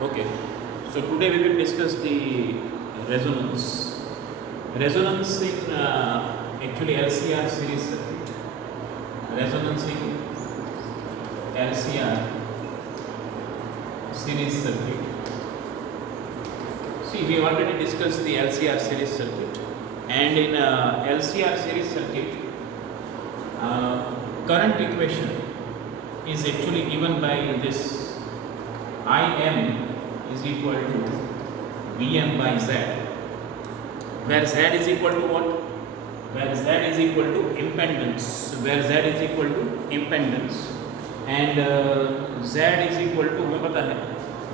Okay, so today we will discuss the resonance. Resonance in actually LCR series circuit. Resonance in LCR series circuit. See, we already discussed the LCR series circuit, and in LCR series circuit, current equation is actually given by this Im is equal to Vm by Z, where Z is equal to what? Where Z is equal to impedance, where Z is equal to impedance, and Z is equal to हमें पता है,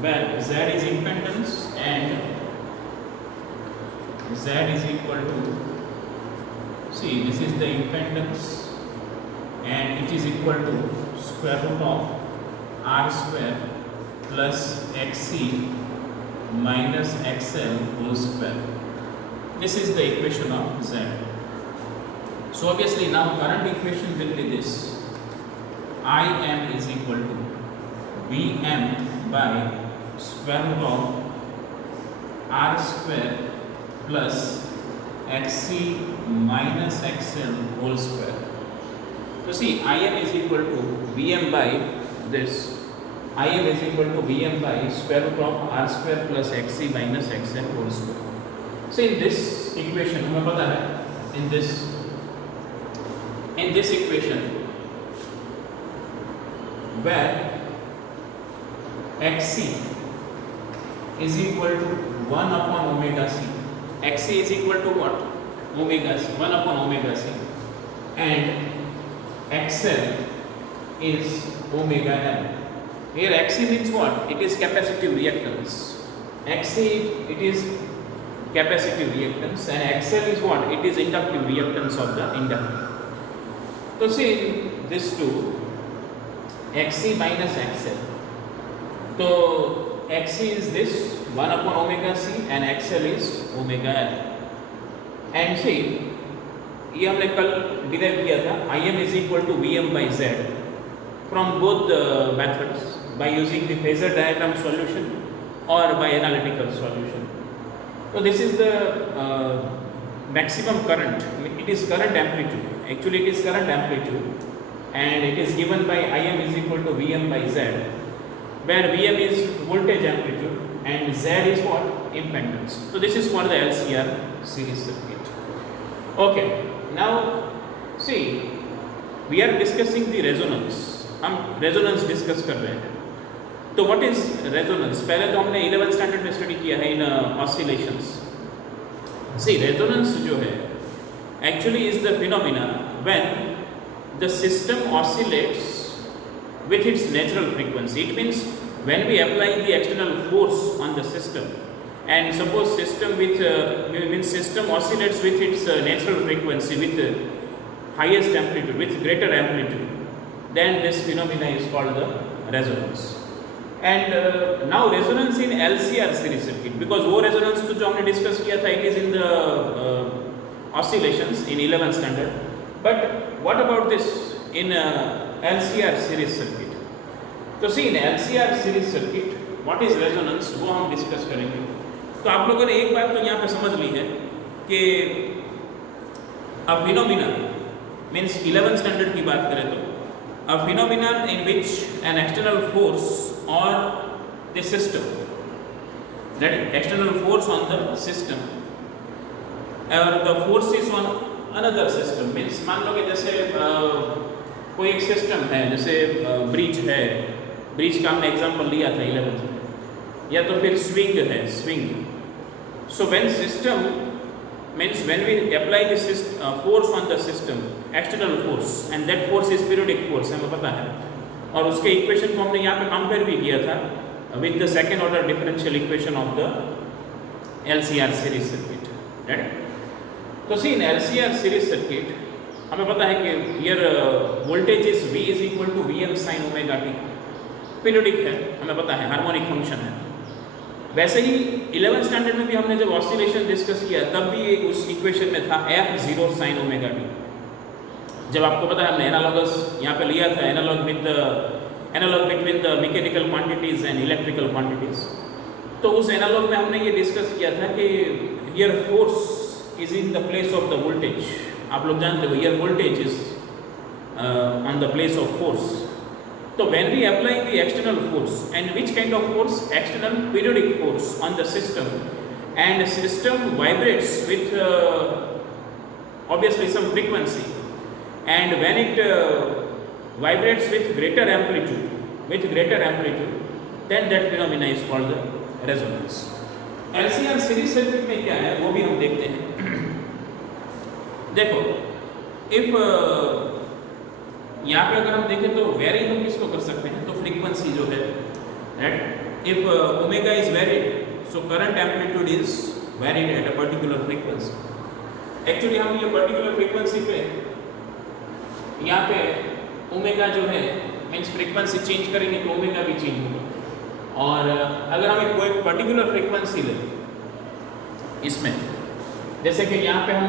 where Z is impedance and Z is equal to, see, this is the impedance and it is equal to square root of R square plus XC minus XL whole square. This is the equation of Z. So obviously now current equation will be this: Im is equal to Vm by square root of R square plus Xc minus XL whole square. So see, Im is equal to Vm by this. Im is equal to Vm by square root of R square plus Xc minus XL whole square. So in this equation, हमें पता है, in this equation, where Xc is equal to 1 upon omega c. Xc is equal to what? Omega c, 1 upon omega c, and XL is omega L. Here Xc means what? It is capacitive reactance. Xc, it is capacitive reactance, and XL is what? It is inductive reactance of the inductor. So see, in this two, Xc minus XL. So Xc is this 1 upon omega c and XL is omega L. And see, ये हमने कल derive किया था, Im is equal to Vm by Z from both the methods, by using the phasor diagram solution or by analytical solution. So this is the maximum current. It is current amplitude. Actually, it is current amplitude, and it is given by Im is equal to Vm by Z, where Vm is voltage amplitude and Z is what? Impedance. So this is for the LCR series circuit. Okay. Now see, we are discussing the resonance. हम resonance discuss कर रहे हैं. तो what is resonance? पहले तो हमने 11th standard में study किया है इन ऑसिलेशंस. सी, रेजोनेंस जो है actually is the phenomena when the system oscillates with its natural frequency. It means when we apply the external force on the system, and suppose system oscillates with its natural frequency with highest amplitude, with greater amplitude, then this phenomena is called the resonance. And now resonance in LCR series circuit, because वो resonance तो जो हमने discuss किया था, it is in the oscillations in 11th standard. But what about this in LCR series circuit? तो see, in LCR series circuit, what is resonance, वो हम discuss करेंगे. तो आप लोगों ने एक बात तो यहाँ पे समझ ली है कि a phenomenon means 11th standard की बात करें तो a phenomenon in which an external force or the system, that external force on the system or the force is on another system, means मान लो कि जैसे कोई एक सिस्टम है, जैसे ब्रिज है, ब्रिज का हमने एग्जांपल लिया था 11th में, या तो फिर स्विंग है, swing. So when system means when we apply this force on the system, external force, and that force is periodic force, हमें पता है, और उसके इक्वेशन को हमने यहाँ पे कंपेयर भी किया था with the second order differential equation of the LCR series circuit, right? तो see, in LCR series circuit हमें पता है कि here voltage is V is equal to Vm sin omega t, periodic है, हमें पता है, हार्मोनिक फंक्शन है. वैसे ही 11th स्टैंडर्ड में भी हमने जब ऑसिलेशन डिस्कस किया तब भी उस इक्वेशन में था f0 sin ओमेगा t. जब आपको पता है हमने एनालॉगस यहाँ पे लिया था, analog between the mechanical quantities and electrical quantities. तो उस एनालॉग में हमने ये डिस्कस किया था कि here force is in the place of the voltage. आप लोग जानते हो here voltage is on the place of force. तो when we apply the external force, and which kind of force? External periodic force on the system, and system vibrates with obviously some frequency, and when it vibrates with greater amplitude, then that phenomena is called the resonance. LCR series circuit में क्या है वो भी हम देखते हैं. देखो, if यहाँ पे अगर हम देखें तो वेरी हम किसको कर सकते हैं, तो फ्रीक्वेंसी जो है, right. If omega is varied, so current amplitude is varied at a particular frequency. Actually हम ये पर्टिकुलर फ्रीक्वेंसी पे यहाँ पे ओमेगा जो है मीन्स फ्रीक्वेंसी चेंज करेंगे तो ओमेगा भी चेंज होगा. और अगर हम एक कोई पर्टिकुलर फ्रीक्वेंसी लें इसमें, जैसे कि यहाँ पे हम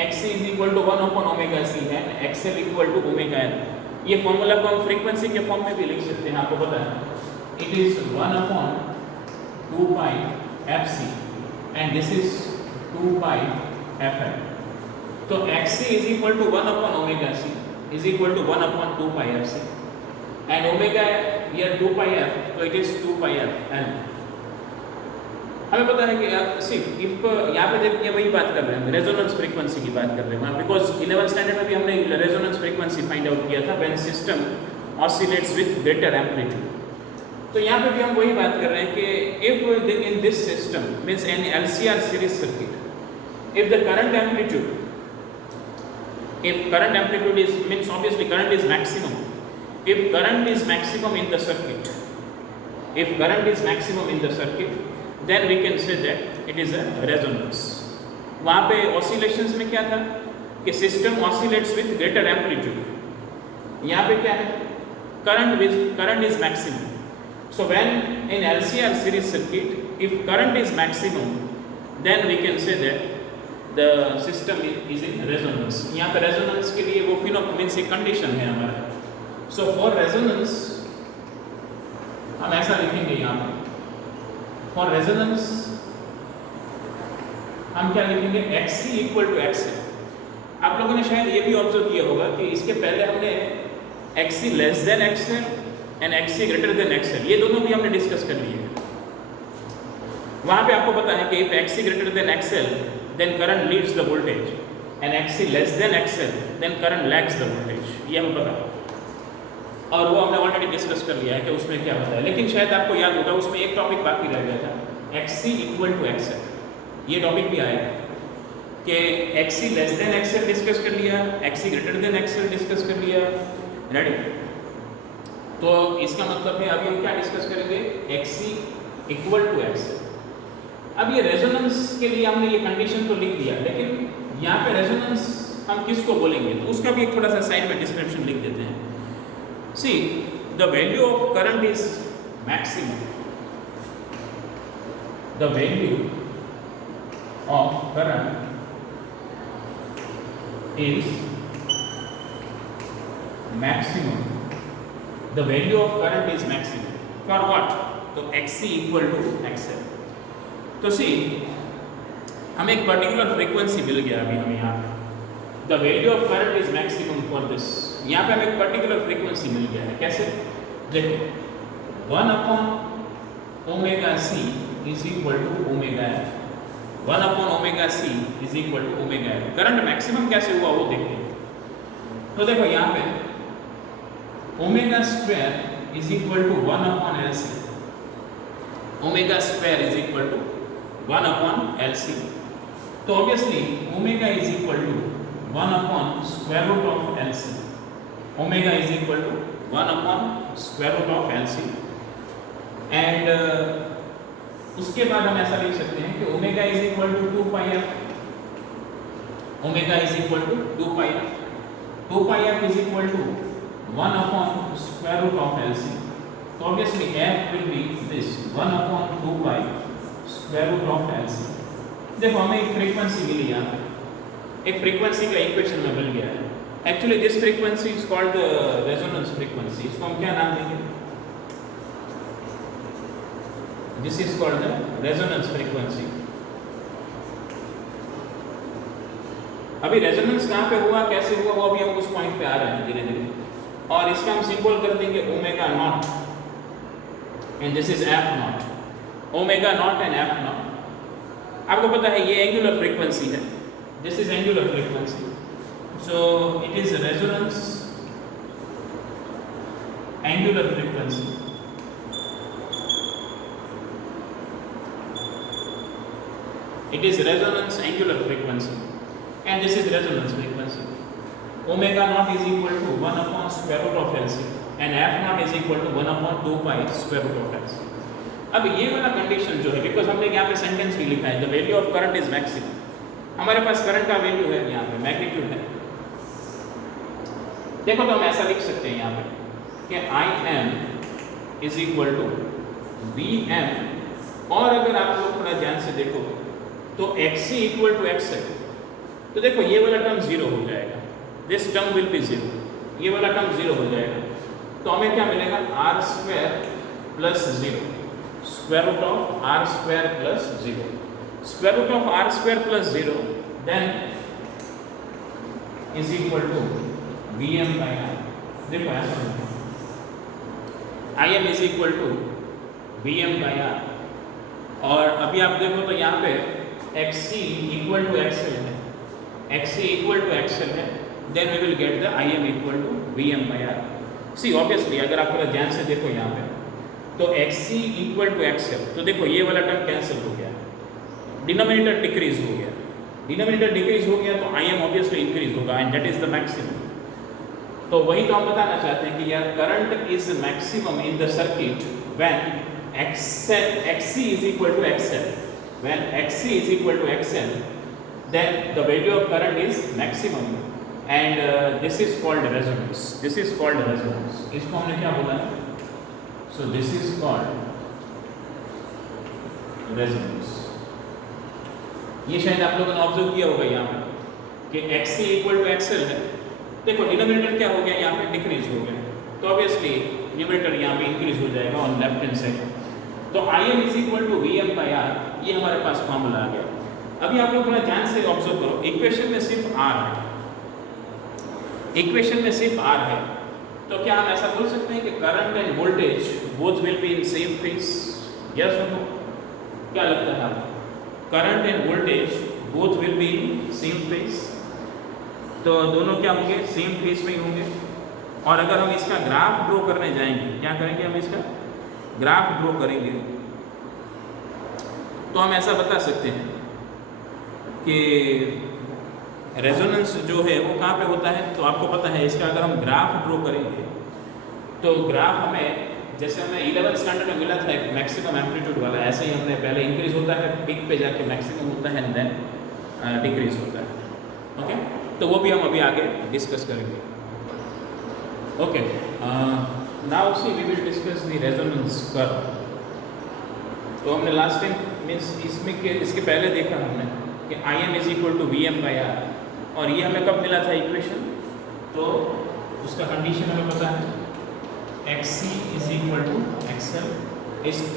XC is equal to 1 upon omega C है, XL equal to omega L. ये फॉर्मूला को हम फ्रीक्वेंसी के फॉर्म में भी लिख सकते हैं, आपको पता है. It is 1 upon 2 pi FC and this is 2 pi FM. तो XC is equal to 1 upon omega C is equal to 1 upon 2 pi FC and omega here 2 pi F, तो इट इज 2 पाई F. हमें पता है कि सिर्फ if यहाँ पे देखिए वही बात कर रहे हैं, रेजोनेंस फ्रीक्वेंसी की बात कर रहे हैं, बिकॉज 11th स्टैंडर्ड में भी हमने रेजोनेंस फ्रीक्वेंसी फाइंड आउट किया था when system oscillates with greater amplitude. तो यहाँ पे भी हम वही बात कर रहे हैं कि if in this system means an LCR series circuit, if the current amplitude is means obviously current is maximum. If current is maximum in the circuit, then we can say that it is a resonance. वहाँ पे oscillations में क्या था कि system oscillates with greater amplitude. यहाँ पे क्या है, current is maximum. So when in LCR series circuit, if current is maximum, then we can say that the system is in resonance. यहाँ पे resonance के लिए वो phenomenon means एक condition है हमारा. So for resonance हम ऐसा लिखेंगे यहाँ पे. For resonance हम क्या लिखेंगे, XC इक्वल टू XL. आप लोगों ने शायद ये भी ऑब्जर्व किया होगा कि इसके पहले हमने XC less then XL and XC greater than XL, ये दोनों भी हमने डिस्कस कर लिए. वहाँ पे आपको पता है कि if XC greater than XL then current leads the voltage and XC less than XL then current lags the voltage. ये हमें पता है और वो हमने ऑलरेडी डिस्कस कर लिया है कि उसमें क्या होता है. लेकिन शायद आपको याद होगा उसमें एक टॉपिक बाकी रह गया था, XC इक्वल टू XL. ये टॉपिक भी आएगा कि XC less then XL discuss कर लिया, XC greater than XL discuss कर लिया, रेडी. तो इसका मतलब है अभी हम क्या डिस्कस करेंगे, XC इक्वल टू XL. अब ये रेजोनेंस के लिए हमने ये कंडीशन तो लिख दिया, लेकिन यहाँ पे रेजोनेंस हम किसको बोलेंगे तो उसका भी एक थोड़ा सा साइड में डिस्क्रिप्शन लिख देते हैं. See, the value of current is maximum. The value of current is maximum. The value of current is maximum. For what? तो XC equal to XL. तो see, हमें एक पर्टिकुलर फ्रीक्वेंसी मिल गया अभी हमें यहाँ पे. The value of current is maximum for this. यहाँ पे हमें एक पर्टिकुलर फ्रीक्वेंसी मिल गया है. कैसे? देखो, 1 upon omega C is equal to omega L. 1 upon omega C is equal to omega L. Current maximum कैसे हुआ वो देखते हैं. तो देखो यहाँ पे omega square is equal to 1 upon L C. Omega square is equal to 1 upon L C. तो obviously omega is equal to 1 upon square root of LC. Omega is equal to 1 upon square root of LC. And उसके बाद हम ऐसा लिख सकते हैं कि omega is equal to 2 pi F. Omega is equal to 2 pi F. 2 pi F is equal to 1 upon square root of LC. तो obviously F will be this 1 upon 2 pi square root of LC. देखो हमें एक frequency मिली यहाँ पे, एक frequency का equation में मिल गया है. Actually this frequency is called resonance frequency. इसको हम क्या नाम देंगे, This is called the resonance frequency. अभी रेजोनेंस कहाँ पे हुआ, कैसे हुआ, वो अभी हम उस पॉइंट पे आ रहे हैं धीरे धीरे. और इसका हम सिंबल कर देंगे omega naught, and this is F not. Omega naught and F not. आपको पता है ये एंगुलर फ्रीक्वेंसी है. This is angular frequency. So it is resonance angular frequency. It is resonance angular frequency, and this is resonance frequency. Omega naught is equal to 1 upon square root of LC, and F naught is equal to 1 upon 2 pi square root of LC. अब ये वाला condition जो है, because हमने यहाँ पे sentence भी लिखा है, the value of current is maximum. हमारे पास करंट का वैल्यू है यहाँ पे, मैग्नीट्यूड है. देखो तो हम ऐसा लिख सकते हैं यहाँ पे कि I M is equal to V M, और अगर आप लोग थोड़ा ध्यान से देखो तो X C equal to X है. तो देखो ये वाला टर्म जीरो हो जाएगा, this term will be zero, ये वाला टर्म जीरो हो जाएगा. तो हमें क्या मिलेगा, R square plus zero, square root of R square plus zero, square root of R square plus zero, then is equal to V M by R. देखो ऐसा I M is equal to V M by R. और अभी आप देखो तो यहाँ पे X C equal to X L है, X C equal to X L है, then we will get the I M equal to V M by R. See obviously अगर आप थोड़ा ध्यान से देखो यहाँ पे तो X C equal to XL, तो देखो ये वाला टर्म कैंसिल हो गया, डिनोमिनेटर डिक्रीज हो गया, डिनोमिनेटर डिक्रीज हो गया तो आई एम ऑब्वियसली इंक्रीज होगा, and that is the maximum. तो वही तो हम बताना चाहते हैं कि यार current is maximum in the circuit when XC is equal to XL. When XC is equal to XL, then the value of current is maximum, and this is called resonance. This is called resonance. इसको हमने क्या बोला है? So this is called resonance. ये शायद आप लोगों ने ऑब्जर्व किया होगा यहाँ पे कि XC equal to XL है. देखो डिनोमिनेटर क्या हो गया, यहाँ पे डिक्रीज हो गया, तो ऑब्वियसली न्यूमरेटर यहाँ पे इंक्रीज हो जाएगा ऑन लेफ्ट हैंड साइड. तो I M is equal to V M by R, ये हमारे पास फॉर्मूला आ गया. अभी आप लोग थोड़ा ध्यान से ऑब्जर्व करो, इक्वेशन में सिर्फ आर है, इक्वेशन में सिर्फ आर है. तो क्या हम ऐसा बोल सकते हैं कि current end voltage both will be in same phase? Yes और नो? क्या लगता है आपको? Current end voltage both will be in same phase, तो दोनों क्या होंगे, सेम फेज में ही होंगे. और अगर हम इसका ग्राफ ड्रॉ करने जाएंगे, क्या करेंगे, हम इसका ग्राफ ड्रॉ करेंगे, तो हम ऐसा बता सकते हैं कि रेजोनेंस जो है वो कहाँ पे होता है. तो आपको पता है इसका अगर हम ग्राफ ड्रॉ करेंगे तो ग्राफ हमें, जैसे हमें 11th स्टैंडर्ड में मिला था एक मैक्सिमम एम्पलीट्यूड वाला, ऐसे ही हमने पहले इंक्रीज होता है, पीक पे जाके मैक्सिमम होता है, एंड देन डिक्रीज होता है. ओके, तो वो भी हम अभी आगे डिस्कस करेंगे. Okay, now see we will discuss the resonance curve. तो हमने लास्ट टाइम मीन्स इसमें के इसके पहले देखा हमने कि I M is equal to V M by R, और ये हमें कब मिला था इक्वेशन, तो उसका कंडीशन हमें पता है, X C is equal to X L.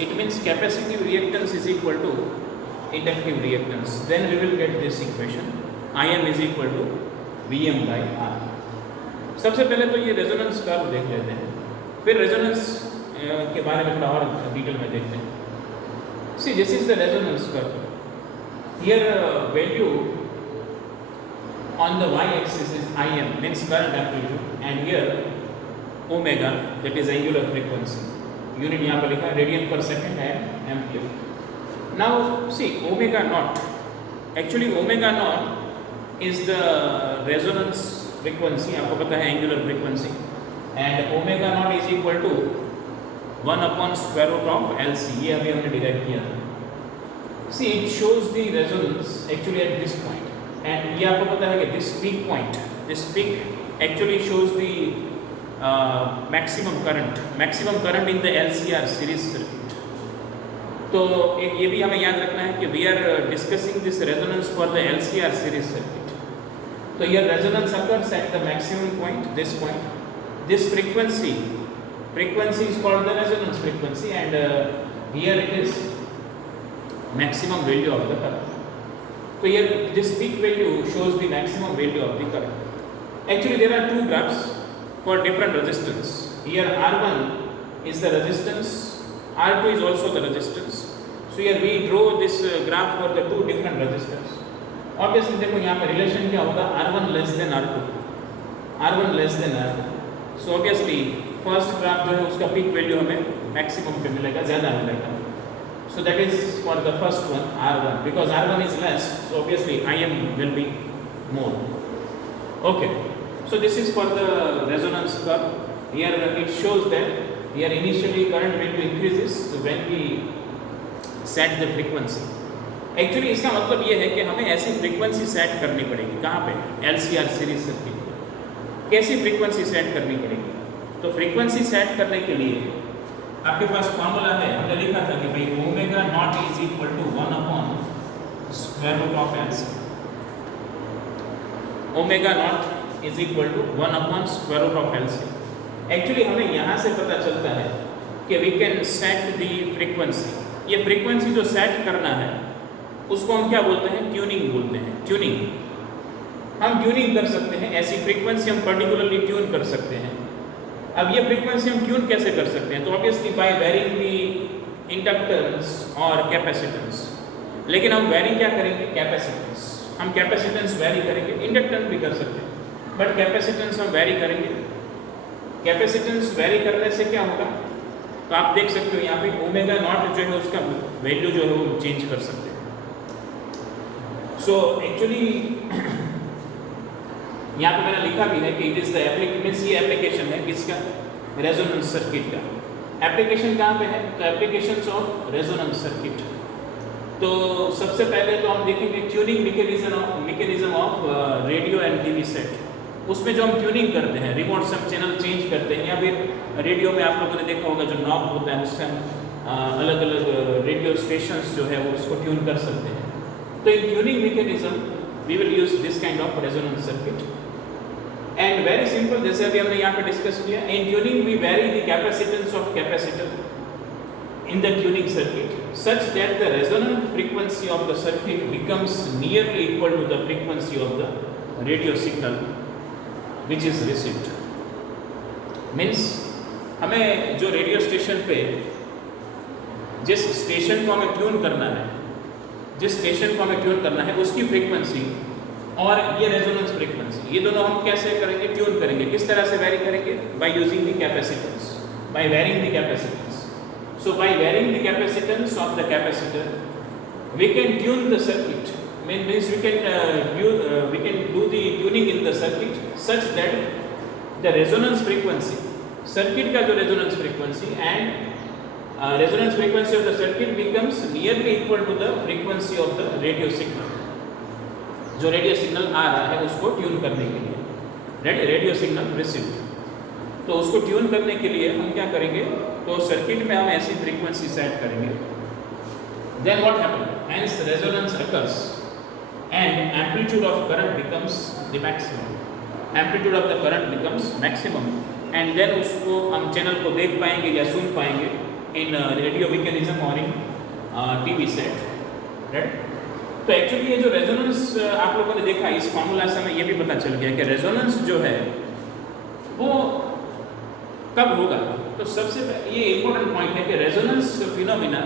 It means capacitive reactance is equal to inductive reactance. Then we will get this equation, I M is equal to V M by R. सबसे पहले तो ये resonance curve देख लेते हैं, फिर resonance के बारे में थोड़ा और डिटेल में देखते हैं. See this is the resonance curve. Here value on the y-axis is Im, means current amplitude, and here omega, that is angular frequency. Unit यहाँ पर लिखा है रेडियन पर सेकंड है amplitude. Now see omega naught. Actually omega naught is the resonance frequency. आपको पता है angular frequency, and omega naught is equal to 1 upon square root of LC. ये अभी हमने डिराइव किया था. See it shows the resonance actually at this point. And ये आपको पता है कि this peak point, this peak actually shows the maximum current in the LCR series circuit. तो एक ये भी हमें याद रखना है कि we are discussing this resonance for the LCR series circuit. तो ये resonance occurs at the maximum point, this point. This frequency is called the resonance frequency, and here it is maximum value of the current. So here this peak value shows the maximum value of the current. Actually there are two graphs for different resistance. Here R1 is the resistance, R2 is also the resistance. So here we draw this graph for the two different resistors. Obviously देखो यहाँ पे relation क्या होगा, R1 less than R2, R1 less than R2. So obviously first graph जो है उसका peak value हमें maximum पे मिलेगा, ज़्यादा मिलेगा. So that is for the first one, R1, because R1 is less, so obviously Im will be more. Okay, so this is for the resonance curve. Here it shows that here initially current value increases when we set the frequency. Actually इसका मतलब ये है कि हमें ऐसी frequency set करनी पड़ेगी. कहाँ पे? LCR series circuit. कैसी frequency set करनी पड़ेगी? तो frequency set करने के लिए आपके पास फॉर्मूला है, हमने लिखा था कि भाई omega not is equal to 1 upon square root of L. Omega not is equal to 1 upon square root of L. Actually हमें यहाँ से पता चलता है कि we can set the frequency. ये फ्रीक्वेंसी जो सेट करना है उसको हम क्या बोलते हैं? ट्यूनिंग बोलते हैं. ट्यूनिंग, हम ट्यूनिंग कर सकते हैं. ऐसी फ्रीक्वेंसी हम पर्टिकुलरली ट्यून कर सकते हैं. अब ये फ्रीक्वेंसी हम ट्यून कैसे कर सकते हैं? तो ऑब्वियसली बाय वेरिंग दी इंडक्टेंस और कैपेसिटेंस. लेकिन हम वेरी क्या करेंगे? कैपेसिटेंस. हम कैपेसिटेंस वेरी करेंगे. इंडक्टेंस भी कर सकते हैं बट कैपेसिटेंस हम वेरी करेंगे. कैपेसिटेंस वेरी करने से क्या होगा? तो आप देख सकते हो यहाँ पे ओमेगा नॉट जो है उसका वैल्यू जो है वो चेंज कर सकते हैं. सो एक्चुअली यहाँ पे मैंने लिखा भी है कि इट इज द एप्लीकेशन है किसका? रेजोनेंस सर्किट का. एप्लीकेशन कहाँ पे है? तो एप्लीकेशंस ऑफ रेजोनेंस सर्किट. तो सबसे पहले तो हम देखेंगे tuning mechanism of radio and TV set. उसमें जो हम ट्यूनिंग करते हैं, रिमोट से हम चैनल चेंज करते हैं, या फिर रेडियो में आप लोगों ने देखा होगा जो नॉब होता है उससे हम अलग अलग रेडियो स्टेशंस जो है वो उसको ट्यून कर सकते हैं. तो in tuning mechanism we will use this kind of resonance circuit. And very simple, जैसे अभी हमने यहाँ पे डिस्कस किया, in tuning we vary the capacitance of capacitor in the tuning circuit such that the resonant frequency of the circuit becomes nearly equal to the frequency of the radio signal which is received. Means हमें जो radio station पे जिस station को हमें tune करना है, उसकी frequency और ये रेजोनेंस फ्रीक्वेंसी, ये दोनों हम कैसे करेंगे? ट्यून करेंगे. किस तरह से वेरी करेंगे? By using the capacitance, by varying the capacitance. So by varying the capacitance of the capacitor, we can tune the circuit. Means we can do the tuning in the circuit such that the resonance frequency, circuit का जो resonance frequency and resonance frequency of the circuit becomes nearly equal to the frequency of the radio signal. जो radio signal आ रहा है उसको tune करने के लिए, radio signal received. तो उसको ट्यून करने के लिए हम क्या करेंगे? तो सर्किट में हम ऐसी फ्रीक्वेंसी सेट करेंगे. Then what happen? Hence resonance occurs and amplitude of current becomes the maximum. Amplitude of the current becomes maximum and then उसको हम चैनल को देख पाएंगे या सुन पाएंगे इन रेडियो मैकेनिज्म और इन टीवी सेट. राइट? तो एक्चुअली ये जो रेजोनेंस आप लोगों ने देखा, इस फॉर्मूला से हमें ये भी पता चल गया कि रेजोनेंस जो है वो कब होगा? तो सबसे ये इंपॉर्टेंट पॉइंट है कि resonance phenomena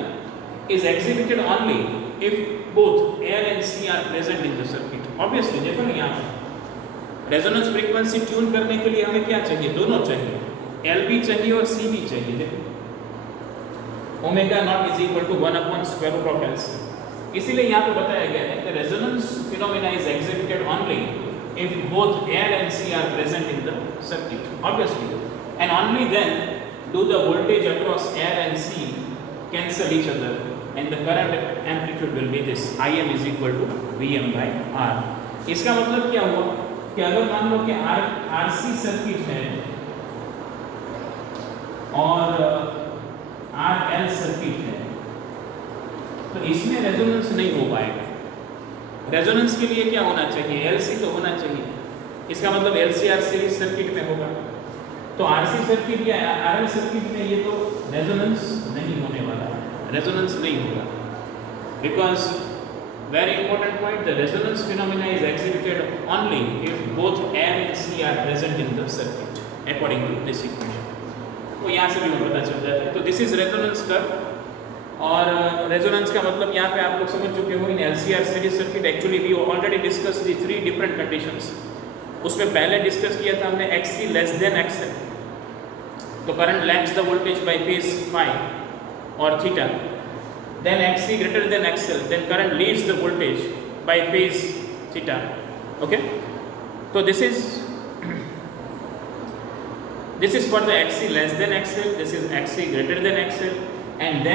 is exhibited only if both R and C are present in the circuit. Obviously देखो ना यहाँ रेजोनेंस फ्रीक्वेंसी ट्यून करने के लिए हमें क्या चाहिए? दोनों चाहिए, एल भी चाहिए और सी भी चाहिए. देखो omega not is equal to 1 upon square root of L C. इसीलिए यहाँ पे बताया गया है कि resonance phenomena is exhibited only if both R and C are present in the circuit. Obviously, and only then do the voltage across air and sea cancel each other and the current amplitude will be this Im is equal to Vm by R. इसका मतलब क्या हुआ कि अगर मान लो कि RC circuit है और RL सर्किट है तो इसमें रेजोनेंस नहीं हो पाएगा. रेजोनेंस के लिए क्या होना चाहिए? LC तो होना चाहिए. इसका मतलब LCR सीरीज सर्किट में होगा. तो आरसी सर्किट या आरएल सर्किट में ये तो रेजोनेंस नहीं होने वाला है, रेजोनेंस नहीं होगा. because very important point, the resonance phenomena is exhibited only if both R and C are present in the circuit according to this equation. तो यहाँ से भी हमें पता चल जाता है. तो दिस इज रेजोनेंस कर्व. और रेजोनेंस का मतलब यहाँ पे आप लोग समझ चुके हो in LCR series circuit. Actually we already discuss the 3 different conditions. उसमें पहले डिस्कस किया था हमने XC लेस देन XL. तो current lags the voltage by phase phi और theta. Then XC greater than XL, then current leads the voltage by phase theta. Okay, so this is for the XC less than XL, this is XC greater than XL, and then